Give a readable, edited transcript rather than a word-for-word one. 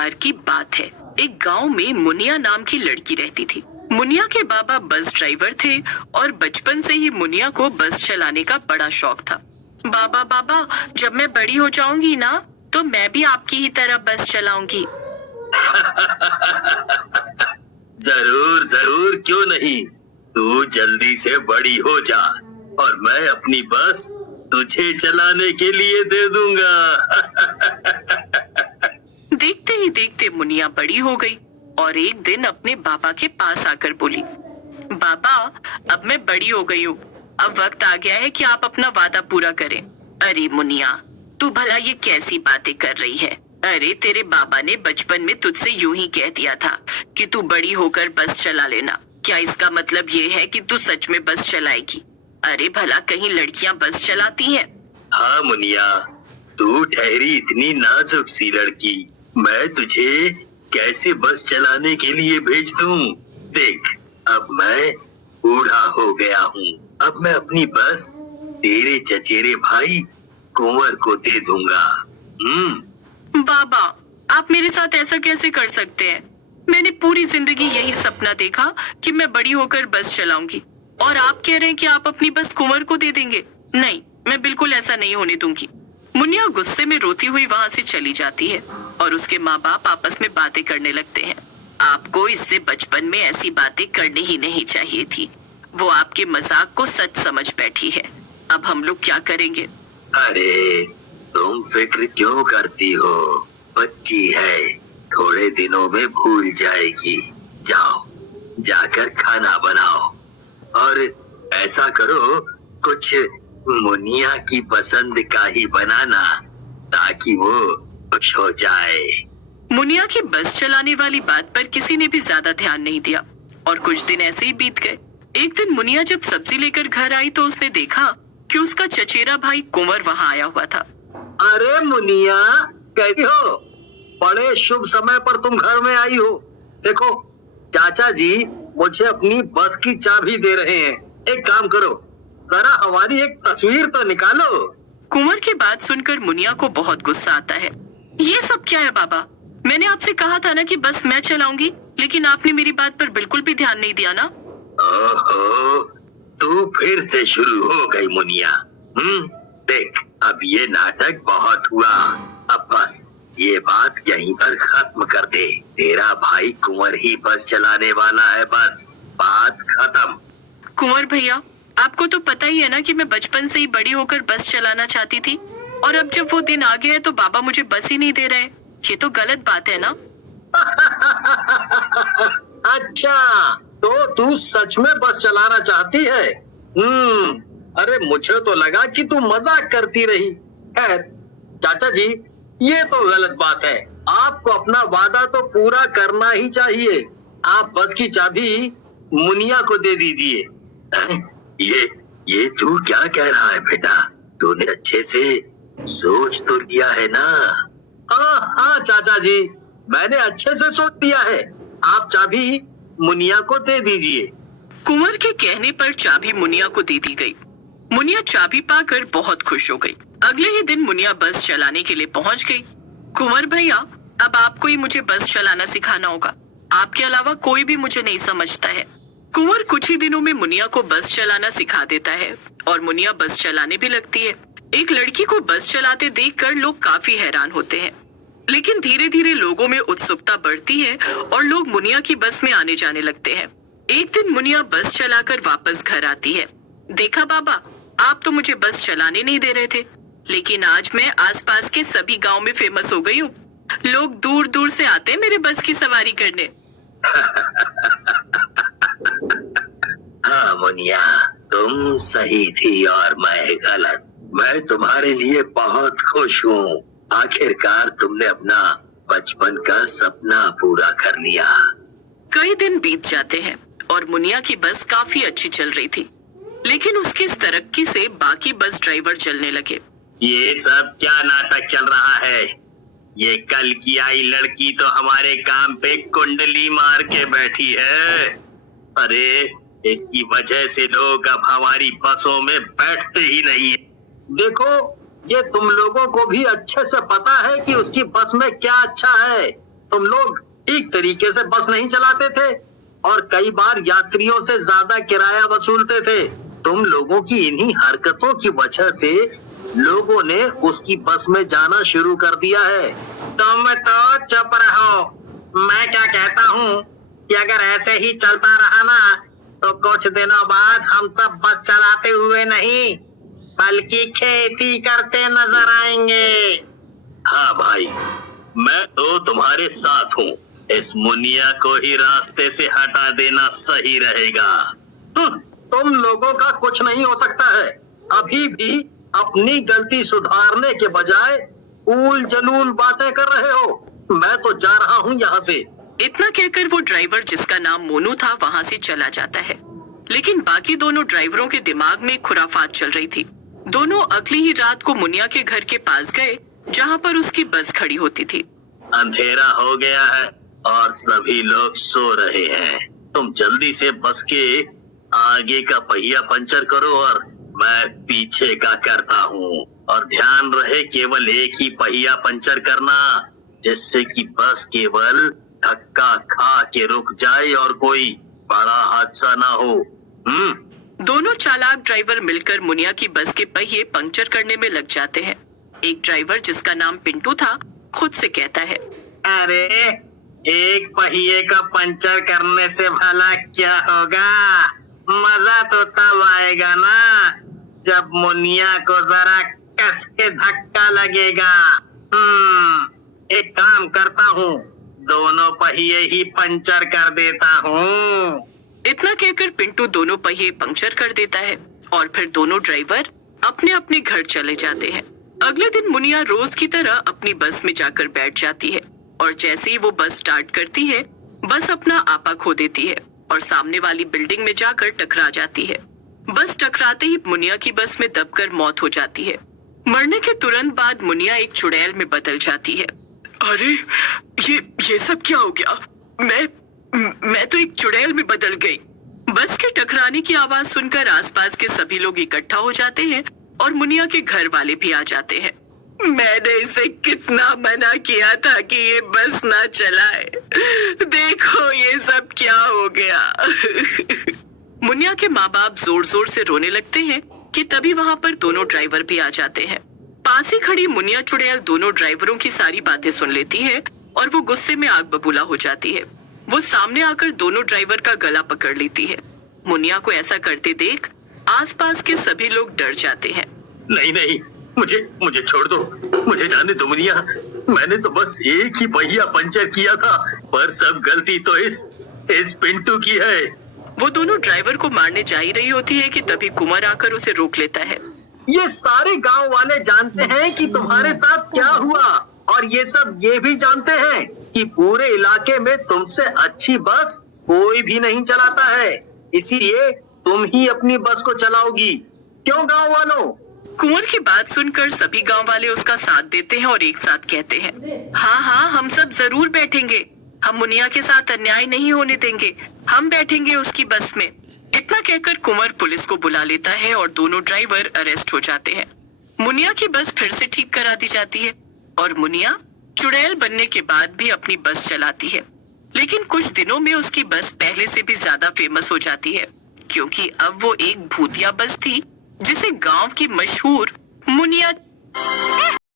बार की बात है। एक गांव में मुनिया नाम की लड़की रहती थी। मुनिया के बाबा बस ड्राइवर थे और बचपन से ही मुनिया को बस चलाने का बड़ा शौक था। बाबा बाबा, जब मैं बड़ी हो जाऊंगी ना, तो मैं भी आपकी ही तरह बस चलाऊंगी। जरूर जरूर, क्यों नहीं। तू जल्दी से बड़ी हो जा और मैं अपनी बस तुझे चलाने के लिए दे दूंगा। देखते ही देखते मुनिया बड़ी हो गई और एक दिन अपने बाबा के पास आकर बोली, बाबा, अब मैं बड़ी हो गई हूँ। अब वक्त आ गया है कि आप अपना वादा पूरा करें। अरे मुनिया, तू भला ये कैसी बातें कर रही है? अरे तेरे बाबा ने बचपन में तुझसे यूं ही कह दिया था कि तू बड़ी होकर बस चला लेना। क्या इसका मतलब ये है कि तू सच में बस चलाएगी? अरे भला कहीं लड़कियां बस चलाती हैं? हाँ मुनिया, तू ठहरी इतनी नाजुक सी लड़की, मैं तुझे कैसे बस चलाने के लिए भेज दूं? देख, अब मैं बूढ़ा हो गया हूँ। अब मैं अपनी बस तेरे चचेरे भाई कुंवर को दे दूंगा। बाबा, आप मेरे साथ ऐसा कैसे कर सकते हैं? मैंने पूरी जिंदगी यही सपना देखा कि मैं बड़ी होकर बस चलाऊंगी, और आप कह रहे हैं कि आप अपनी बस कुंवर को दे देंगे? नहीं, मैं बिल्कुल ऐसा नहीं होने दूंगी। मुनिया गुस्से में रोती हुई वहाँ से चली जाती है और उसके माँ बाप आपस में बातें करने लगते हैं। आपको इससे बचपन में ऐसी बातें करनी ही नहीं चाहिए थी। वो आपके मजाक को सच समझ बैठी है। अब हम लोग क्या करेंगे? अरे तुम फिक्र क्यों करती हो? बच्ची है, थोड़े दिनों में भूल जाएगी। जाओ, जाकर खाना बनाओ और ऐसा करो, कुछ मुनिया की पसंद का ही बनाना ताकि वो खुश हो जाए। मुनिया की बस चलाने वाली बात पर किसी ने भी ज्यादा ध्यान नहीं दिया और कुछ दिन ऐसे ही बीत गए। एक दिन मुनिया जब सब्जी लेकर घर आई तो उसने देखा कि उसका चचेरा भाई कुंवर वहाँ आया हुआ था। अरे मुनिया, कैसी हो? बड़े शुभ समय पर तुम घर में आई हो। देखो, चाचा जी मुझे अपनी बस की चाबी दे रहे हैं। एक काम करो, जरा हमारी एक तस्वीर तो निकालो। कुंवर की बात सुनकर मुनिया को बहुत गुस्सा आता है। ये सब क्या है बाबा? मैंने आपसे कहा था ना कि बस मैं चलाऊंगी, लेकिन आपने मेरी बात पर बिल्कुल भी ध्यान नहीं दिया ना। ओहो, तू फिर से शुरू हो गई मुनिया। देख, अब ये नाटक बहुत हुआ। अब बस ये बात यहीं पर खत्म कर दे। तेरा भाई कुंवर ही बस चलाने वाला है, बस बात खत्म। कुंवर भैया, आपको तो पता ही है ना कि मैं बचपन से ही बड़ी होकर बस चलाना चाहती थी, और अब जब वो दिन आ गया है तो बाबा मुझे बस ही नहीं दे रहे। ये तो गलत बात है ना। अच्छा, तो तू सच में बस चलाना चाहती है? अरे मुझे तो लगा कि तू मजाक करती रही। खैर चाचा जी, ये तो गलत बात है। आपको अपना वादा तो पूरा करना ही चाहिए। आप बस की चाबी मुनिया को दे दीजिए। ये तू क्या कह रहा है बेटा? तूने अच्छे से सोच तो लिया है ना? हाँ चाचा जी, मैंने अच्छे से सोच लिया है। आप चाबी मुनिया को दे दीजिए। कुंवर के कहने पर चाबी मुनिया को दे दी गई। मुनिया चाबी पाकर बहुत खुश हो गई। अगले ही दिन मुनिया बस चलाने के लिए पहुंच गई। कुंवर भैया, अब आपको ही मुझे बस चलाना सिखाना होगा। आपके अलावा कोई भी मुझे नहीं समझता है। कुंवर कुछ ही दिनों में मुनिया को बस चलाना सिखा देता है और मुनिया बस चलाने भी लगती है। एक लड़की को बस चलाते देखकर लोग काफी हैरान होते हैं, लेकिन धीरे धीरे लोगों में उत्सुकता बढ़ती है और लोग मुनिया की बस में आने जाने लगते हैं। एक दिन मुनिया बस चलाकर वापस घर आती है। देखा बाबा, आप तो मुझे बस चलाने नहीं दे रहे थे, लेकिन आज मैं आसपास के सभी गांव में फेमस हो गई हूँ। लोग दूर दूर से आते हैं मेरे बस की सवारी करने। हाँ मुनिया, तुम सही थी और मैं गलत। मैं तुम्हारे लिए बहुत खुश हूँ। आखिरकार तुमने अपना बचपन का सपना पूरा कर लिया। कई दिन बीत जाते हैं और मुनिया की बस काफी अच्छी चल रही थी, लेकिन उसकी इस तरक्की से बाकी बस ड्राइवर जलने लगे। ये सब क्या नाटक चल रहा है? ये कल की आई लड़की तो हमारे काम पे कुंडली मार के बैठी है। अरे इसकी वजह से लोग अब हमारी बसों में बैठते ही नहीं। देखो, ये तुम लोगों को भी अच्छे से पता है कि उसकी बस में क्या अच्छा है। तुम लोग ठीक तरीके से बस नहीं चलाते थे और कई बार यात्रियों से ज्यादा किराया वसूलते थे। तुम लोगों की इन्हीं हरकतों की वजह से लोगों ने उसकी बस में जाना शुरू कर दिया है। तुम तो चुप रहो। मैं क्या कहता हूँ कि अगर ऐसे ही चलता रहा ना तो कुछ दिनों बाद हम सब बस चलाते हुए नहीं बल्कि खेती करते नजर आएंगे। हाँ भाई, मैं तो तुम्हारे साथ हूँ। इस मुनिया को ही रास्ते से हटा देना सही रहेगा। तुम लोगों का कुछ नहीं हो सकता है। अभी भी अपनी गलती सुधारने के बजाय ऊल जलूल बातें कर रहे हो। मैं तो जा रहा हूँ यहाँ से। इतना कहकर वो ड्राइवर जिसका नाम मोनू था वहाँ से चला जाता है। लेकिन बाकी दोनों ड्राइवरों के दिमाग में खुराफात चल रही थी। दोनों अगली ही रात को मुनिया के घर के पास गए जहाँ पर उसकी बस खड़ी होती थी। अंधेरा हो गया है और सभी लोग सो रहे हैं। तुम जल्दी से बस के आगे का पहिया पंचर करो और मैं पीछे का करता हूँ। और ध्यान रहे केवल एक ही पहिया पंचर करना, जिससे कि बस केवल धक्का खा के रुक जाए और कोई बड़ा हादसा ना हो। दोनों चालाक ड्राइवर मिलकर मुनिया की बस के पहिए पंक्चर करने में लग जाते हैं। एक ड्राइवर जिसका नाम पिंटू था खुद से कहता है, अरे एक पहिए का पंचर करने से भला क्या होगा? मजा तो तब आएगा ना जब मुनिया को जरा कस के धक्का लगेगा। एक काम करता हूँ, दोनों पहिए ही पंचर कर देता हूँ। इतना कहकर पिंटू दोनों पहिए पंक्चर कर देता है और फिर दोनों ड्राइवर अपने अपने घर चले जाते हैं। अगले दिन मुनिया रोज की तरह अपनी बस में जाकर बैठ जाती है और जैसे ही वो बस स्टार्ट करती है बस अपना आपा खो देती है और सामने वाली बिल्डिंग में जाकर टकरा जाती है। बस टकराते ही मुनिया की बस में दबकर मौत हो जाती है। मरने के तुरंत बाद मुनिया एक चुड़ैल में बदल जाती है। अरे ये सब क्या हो गया? मैं तो एक चुड़ैल में बदल गई। बस के टकराने की आवाज सुनकर आसपास के सभी लोग इकट्ठा हो जाते हैं और मुनिया के घर वाले भी आ जाते हैं। मैंने इसे कितना मना किया था कि ये बस ना चलाए। देखो ये सब क्या हो गया। मुनिया के माँ बाप जोर जोर से रोने लगते हैं कि तभी वहाँ पर दोनों ड्राइवर भी आ जाते हैं। पास ही खड़ी मुनिया चुड़ैल दोनों ड्राइवरों की सारी बातें सुन लेती है और वो गुस्से में आग बबूला हो जाती है। वो सामने आकर दोनों ड्राइवर का गला पकड़ लेती है। मुनिया को ऐसा करते देख आसपास के सभी लोग डर जाते हैं। नहीं, मुझे छोड़ दो, मुझे जाने दो मुनिया। मैंने तो बस एक ही पहिया पंचर किया था, पर सब गलती तो इस पिंटू की है। वो दोनों ड्राइवर को मारने जा ही रही होती है कि तभी कुंवर आकर उसे रोक लेता है। ये सारे गांव वाले जानते हैं कि तुम्हारे साथ क्या हुआ और ये भी जानते हैं कि पूरे इलाके में तुमसे अच्छी बस कोई भी नहीं चलाता है। इसीलिए तुम ही अपनी बस को चलाओगी। क्यों गांव वालों? कुंवर की बात सुनकर सभी गांव वाले उसका साथ देते हैं और एक साथ कहते हैं, हाँ हम सब जरूर बैठेंगे। हम मुनिया के साथ अन्याय नहीं होने देंगे। हम बैठेंगे उसकी बस में। इतना कहकर कुंवर पुलिस को बुला लेता है और दोनों ड्राइवर अरेस्ट हो जाते हैं। मुनिया की बस फिर से ठीक करा दी जाती है और मुनिया चुड़ैल बनने के बाद भी अपनी बस चलाती है। लेकिन कुछ दिनों में उसकी बस पहले से भी ज्यादा फेमस हो जाती है, क्योंकि अब वो एक भूतिया बस थी जिसे गांव की मशहूर